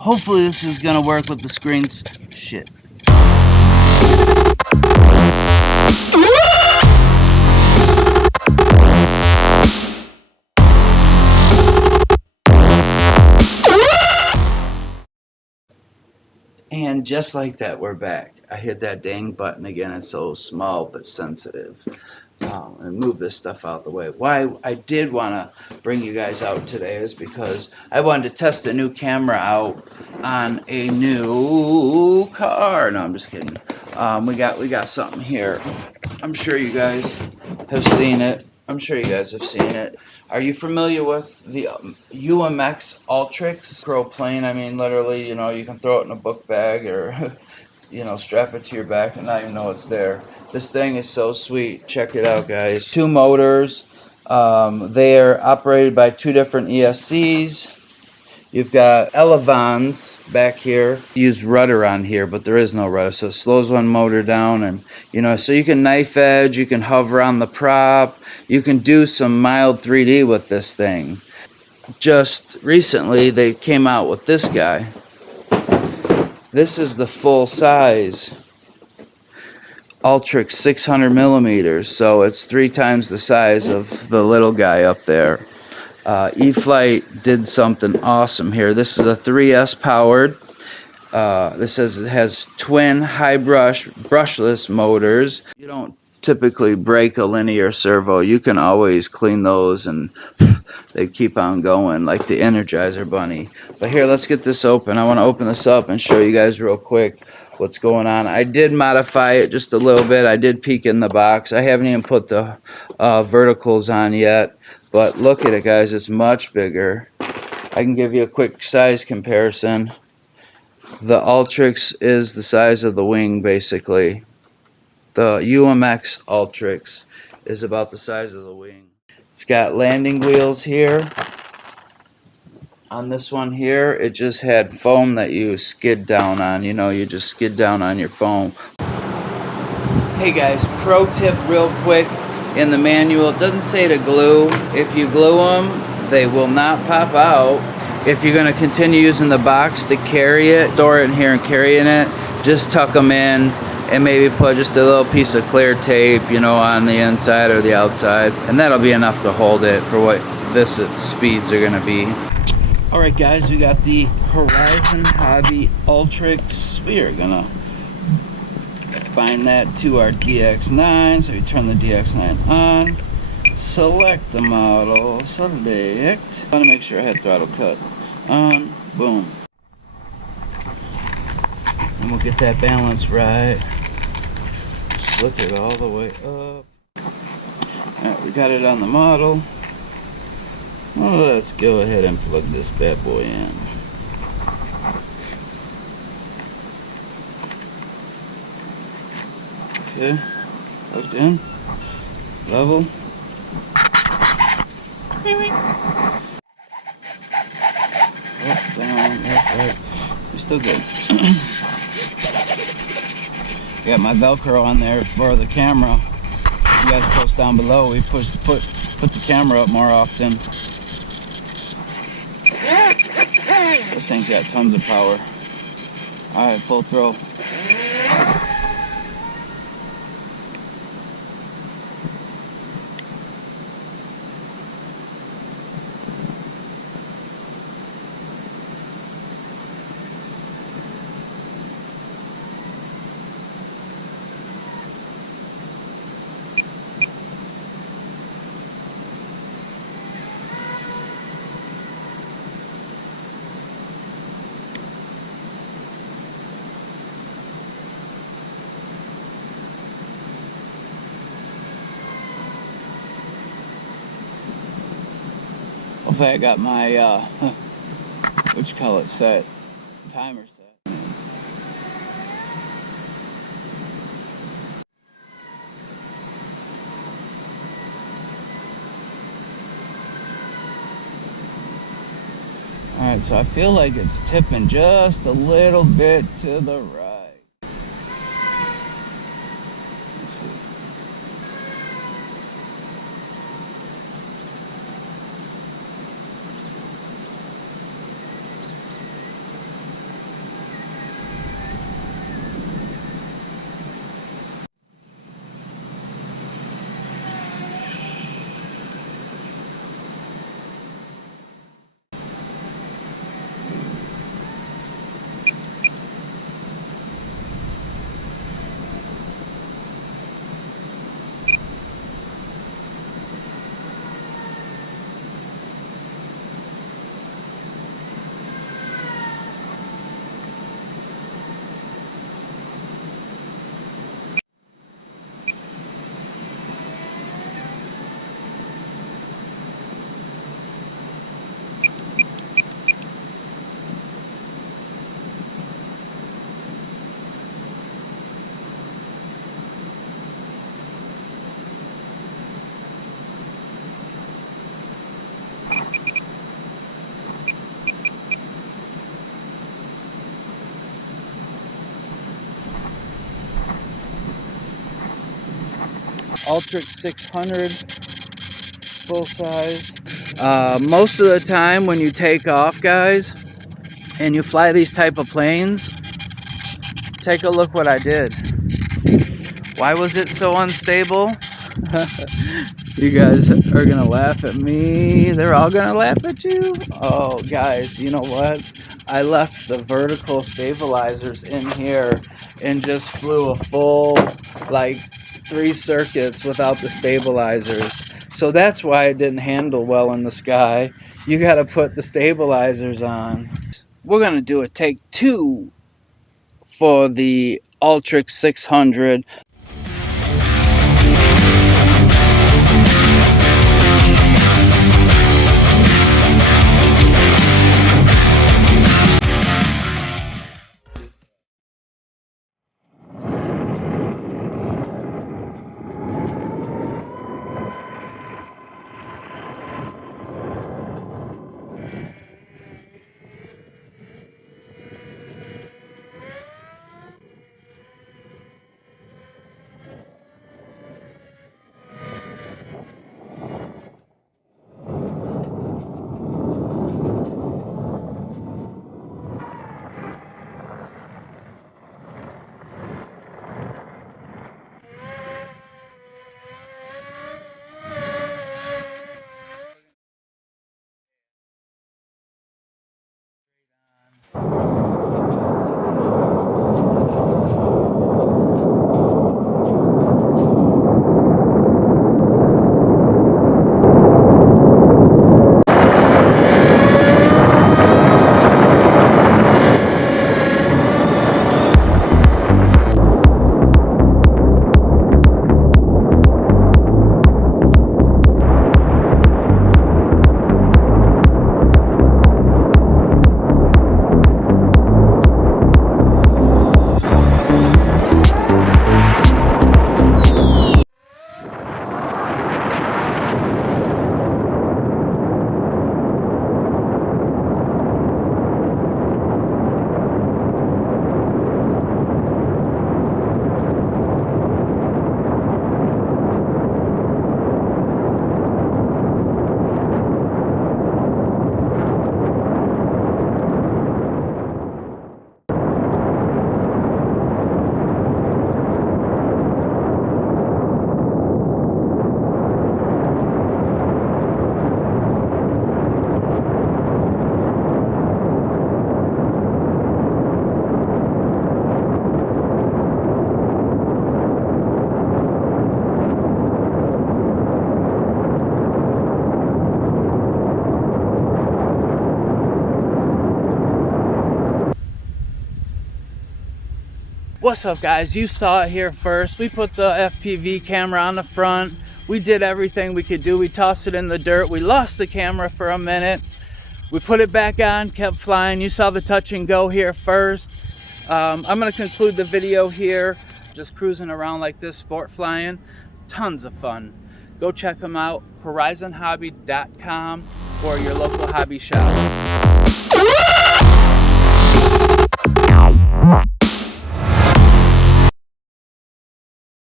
Hopefully this is gonna work with the screens. Shit. And just like that, we're back. I hit that dang button again. It's so small but sensitive. And move this stuff out the way. Why I did want to bring you guys out today is because I wanted to test a new camera out on a new car. No, I'm just kidding. We got something here. I'm sure you guys have seen it. Are you familiar with the UMX Ultrix Rcplane? I mean, literally, you know, you can throw it in a book bag or, you know, strap it to your back and not even know it's there. This thing is so sweet. Check it out, guys. 2 motors. They are operated by 2 different ESCs. You've got elevons back here. Use rudder on here, but there is no rudder, so it slows one motor down, and you know, so you can knife edge, you can hover on the prop, you can do some mild 3D with this thing. Just recently, they came out with this guy. This is the full size Ultrix 600 millimeters, so it's 3 times the size of the little guy up there. E-flite did something awesome here. This is a 3S powered. This says it has twin high brushless motors. You don't typically break a linear servo. You can always clean those and they keep on going like the Energizer Bunny. But here, let's get this open. I want to open this up and show you guys real quick what's going on. I did modify it just a little bit. I did peek in the box. I haven't even put the verticals on yet. But look at it, guys. It's much bigger. I can give you a quick size comparison. The Ultrix is the size of the wing, basically. The UMX Ultrix is about the size of the wing. It's got landing wheels here. On this one here, it just had foam that you skid down on. You know, you just skid down on your foam. Hey guys, pro tip real quick. In the manual, it doesn't say to glue. If you glue them, they will not pop out. If you're going to continue using the box to carry it, store it in here and carry in it, just tuck them in and maybe put just a little piece of clear tape, you know, on the inside or the outside, and that'll be enough to hold it for what this speeds are going to be. Alright guys, we got the Horizon Hobby Ultrix. We are going to bind that to our DX9, so we turn the DX9 on, select the model, select, I want to make sure I had throttle cut on, boom, and we'll get that balance right, slick it all the way up. Alright, we got it on the model. Well, let's go ahead and plug this bad boy in. Okay, plugged in, level. Up, down, left, right. We're still good. Got my Velcro on there for the camera. You guys post down below. We put the camera up more often. This thing's got tons of power. All right, full throw. Hopefully I got my, what you call it, set, timer set. Alright, so I feel like it's tipping just a little bit to the right. Let's see. Ultrix 600 full size. Most of the time when you take off, guys, and you fly these type of planes, take a look what I did. Why was it so unstable? You guys are gonna laugh at me. They're all gonna laugh at you. Oh, guys, you know what? I left the vertical stabilizers in here and just flew a full, like, 3 circuits without the stabilizers. So that's why it didn't handle well in the sky. You gotta put the stabilizers on. We're gonna do a take 2 for the Ultrix 600. What's up, guys? You saw it here first. We put the FPV camera on the front. We did everything we could do. We tossed it in the dirt. We lost the camera for a minute. We put it back on, kept flying. You saw the touch and go here first. I'm gonna conclude the video here. Just cruising around like this, sport flying. Tons of fun. Go check them out, horizonhobby.com or your local hobby shop.